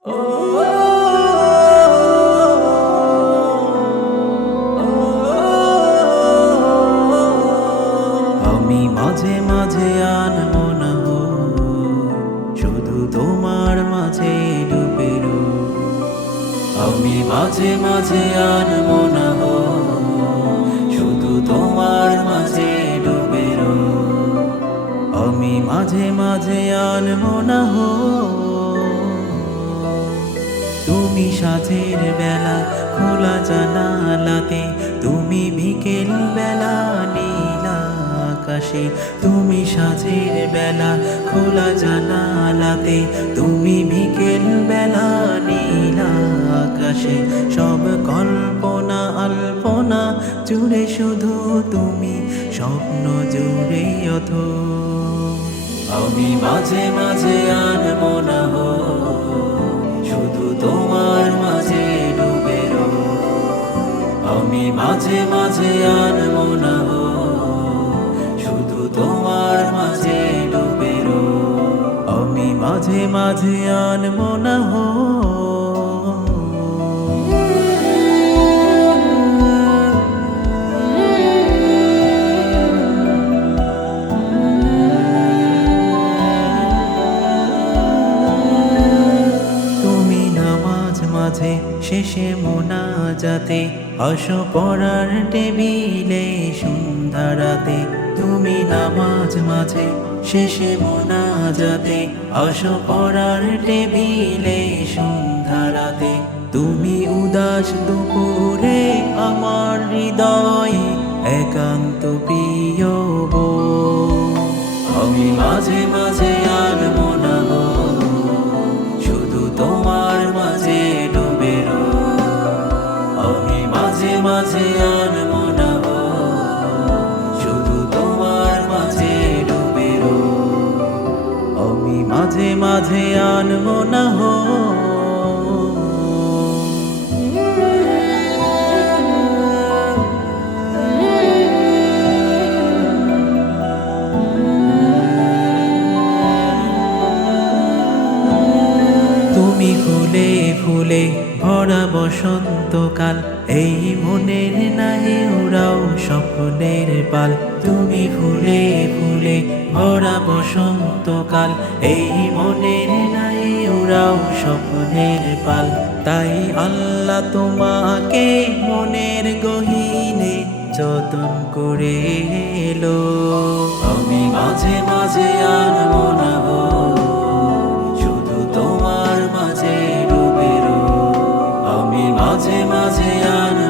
আমি মাঝে মাঝে আনব না হো শুধু তোমার মাঝে ডুবে আমি মাঝে মাঝে আনব না হো শুধু তোমার মাঝে ডুবে আমি মাঝে মাঝে আনব না হো তুমি সাজের বেলা, খোলা জানালাতে। তুমি বিকেল বেলা, নীলা আকাশে। তুমি সাজের বেলা, খোলা জানালাতে। তুমি বিকেল বেলা, নীলা আকাশে। সব কল্পনা, আল্পনা জুড়ে শুধু তুমি, স্বপ্ন জুড়ে অথ। আমি মাঝে মাঝে মাঝে মাঝে আনব না হো শুধু তোমার মাঝে ডুবে রো আমি মাঝে মাঝে আনব না হো শেষে মোনাজাতে আসো পড়ার টেবিলে সন্ধ্যারাতে, তুমি নামাজ মাঝে শেষে মোনাজাতে আসো পড়ার টেবিলে সন্ধ্যারাতে, তুমি উদাস দুপুরে আমার হৃদয়ে একান্ত প্রিয়। আমি মাঝে মাঝে আনব মাঝে মাঝে আনব না শুধু তোমার মাঝে ডুবে রো আমি মাঝে মাঝে আনব না হো তুমি ফুলে ফুলে ভরা বসন্তকাল। এই মনের নাহে উড়াও স্বপ্নের পাল। তুমি ফুলে ফুলে ভরা বসন্তকাল। এই মনের নাহে উড়াও স্বপ্নের পাল। তাই আল্লাহ তোমাকে মনের গহিনে যতন করে এলো মাঝে মাঝে আনব